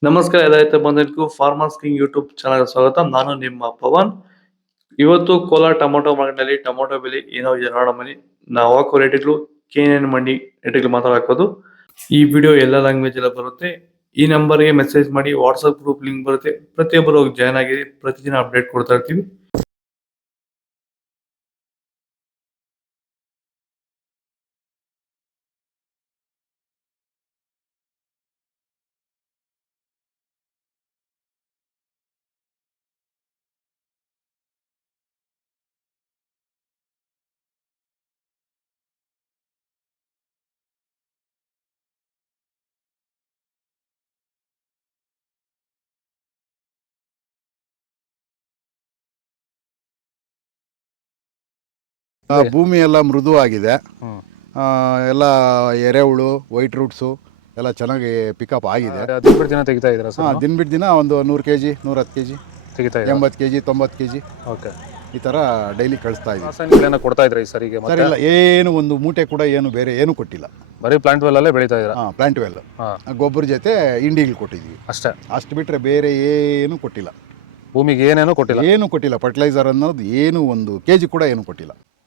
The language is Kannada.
ನಮಸ್ಕಾರ ರೈತ ಬಂಧುಗಳಿಗೂ ಫಾರ್ಮರ್ಸ್ ಕಿಂಗ್ ಯೂಟ್ಯೂಬ್ ಚಾನಲ್ ಸ್ವಾಗತ. ನಾನು ನಿಮ್ಮ ಪವನ್. ಇವತ್ತು ಕೋಲಾರ ಟೊಮೊಟೊ ಮಾರ್ಕೆಟ್ನಲ್ಲಿ ಟೊಮೊಟೊ ಬೆಲೆ ಏನೋ ಇದೆ ನೋಡಮನಿ. ನಾವು ಹಾಕೋ ರೇಟ್ಗಳು KNN ಮಂಡಿ ರೇಟ್ಗಳು ಮಾತ್ರ ಹಾಕೋದು. ಈ ವಿಡಿಯೋ ಎಲ್ಲ ಲ್ಯಾಂಗ್ವೇಜ್ ಎಲ್ಲ ಬರುತ್ತೆ. ಈ ನಂಬರ್ಗೆ ಮೆಸೇಜ್ ಮಾಡಿ, ವಾಟ್ಸ್ಆಪ್ ಗ್ರೂಪ್ ಲಿಂಕ್ ಬರುತ್ತೆ. ಪ್ರತಿಯೊಬ್ಬರು ಹೋಗಿ ಜಾಯ್ನ್ ಆಗಿ ಪ್ರತಿದಿನ ಅಪ್ಡೇಟ್ ಕೊಡ್ತಾ ಇರ್ತೀವಿ. ಭೂಮಿ ಎಲ್ಲ ಮೃದುವಾಗಿದೆ. ಎಲ್ಲ ಎರೆಹುಳು, ವೈಟ್ ರೂಟ್ಸು ಎಲ್ಲ ಚೆನ್ನಾಗಿ ಪಿಕಪ್ ಆಗಿದೆ. ದಿನ ಬಿಟ್ಟು ದಿನ ತೆಗಿತಾ ಇದ್ದೀರಾ ಸರ್? ದಿನ ಬಿಟ್ಟು ದಿನ ಒಂದು 100 kg 110 kg ತೆಗಿತಾ ಇದ್ದೀರಾ? 80 kg 90 kg ಓಕೆ. ಈ ಥರ ಡೈಲಿ ಕಳಿಸ್ತಾ ಇದ್ದೀವಿ. ರಾಸಾಯನಿಕಗಳನ್ನ ಕೊಡ್ತಾ ಇದ್ರಾ ಈ ಸರಿಗೆ? ಸರ್ ಇಲ್ಲ, ಏನು ಒಂದು ಮೂಟೆ ಕೂಡ ಏನು ಬೇರೆ ಏನು ಕೊಟ್ಟಿಲ್ಲ. ಬರೀ ಪ್ಲಾಂಟ್ ವೆಲ್ ಅಲ್ಲೇ ಬೆಳೀತಾ ಇದ್ದೀರಾ? ಪ್ಲಾಂಟ್ ವೆಲ್ ಗೊಬ್ಬರ ಜೊತೆ ಇಂಡಿಗಳು ಕೊಟ್ಟಿದ್ವಿ ಅಷ್ಟೇ. ಅಷ್ಟು ಬಿಟ್ಟರೆ ಬೇರೆ ಏನು ಕೊಟ್ಟಿಲ್ಲ. ಭೂಮಿಗೆ ಏನೇನೋ ಕೊಟ್ಟಿಲ್ಲ? ಏನು ಕೊಟ್ಟಿಲ್ಲ. ಫರ್ಟಿಲೈಸರ್ ಅನ್ನೋದು ಏನು ಒಂದು KG ಕೂಡ ಏನು ಕೊಟ್ಟಿಲ್ಲ.